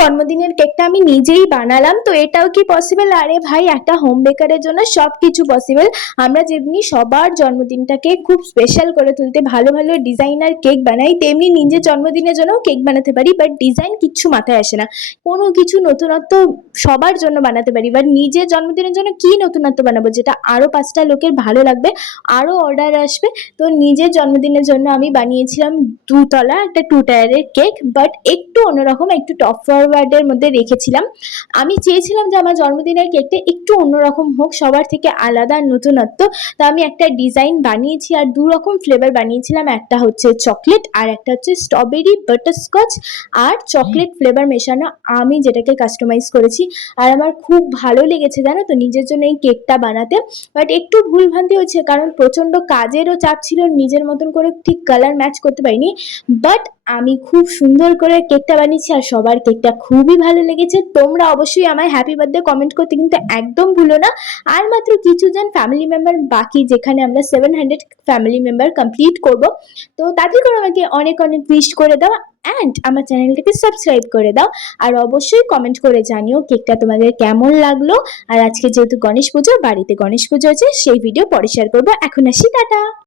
জন্মদিনের কেকটা আমি নিজেই বানালাম। তো এটাও কি পসিবল? আরে ভাই, একটা হোম বেকারের জন্য সবকিছু পসিবল। আমরা যেমনি সবার জন্মদিনটাকে খুব স্পেশাল করে তুলতে ভালো ভালো ডিজাইনার কেক বানাই, তেমনি নিজের জন্মদিনের জন্য কেক বানাতে পারি, বাট ডিজাইন কিচ্ছু মাথায় আসে না। কোনো কিছু নতুনত্ব সবার জন্য বানাতে পারি, বাট নিজের জন্মদিনের জন্য কি নতুনত্ব বানাবো যেটা আরো 5টা লোকের ভালো লাগবে, আরো অর্ডার আসবে। তো নিজের জন্মদিনের জন্য আমি বানিয়েছিলাম দুতলা একটা 2 টায়ারের কেক, বাট একটু অন্যরকম, একটু টপ ফরওয়ার্ডের মধ্যে রেখেছিলাম। আমি চেয়েছিলাম যে আমার জন্মদিনের কেকটা একটু অন্যরকম হোক, সবার থেকে আলাদা নতুনত্ব। তা আমি একটা ডিজাইন বানিয়েছি আর 2 রকম ফ্লেভার বানিয়েছিলাম, একটা হচ্ছে চকলেট আর একটা হচ্ছে স্ট্রবেরি বাটারস্কচ আর চকলেট ফ্লেভার মেশানো, আমি যেটাকে কাস্টমাইজ করেছি। আর আমার খুব ভালো লেগেছে জানো তো নিজের জন্য এই কেকটা বানাতে। বাট একটু ভুলভ্রান্তি হচ্ছে, কারণ প্রচন্ড কাজেরও চাপ ছিল, নিজের মতন করে ঠিক কালার ম্যাচ করতে পারিনি। বাট আমি খুব সুন্দর করে কেকটা বানিয়েছি আর সবার কেকটা খুবই ভালো লেগেছে। তোমরা অবশ্যই আমায় হ্যাপি বার্থডে কমেন্ট করতে কিন্তু একদম ভুলো না। আর মাত্র কিছুজন ফ্যামিলি মেম্বার বাকি, যেখানে আমরা 700 ফ্যামিলি মেম্বার কমপ্লিট করব। তো তাড়াতাড়ি করে আমাকে অনেক অনেক উইশ করে দাও অ্যান্ড আমার চ্যানেলটাকে সাবস্ক্রাইব করে দাও। আর অবশ্যই কমেন্ট করে জানিও কেকটা তোমাদের কেমন লাগলো। আর আজকে যেহেতু গণেশ পুজো, বাড়িতে গণেশ পুজো আছে, সেই ভিডিও পরে শেয়ার করবো। এখন আসি, টাটা।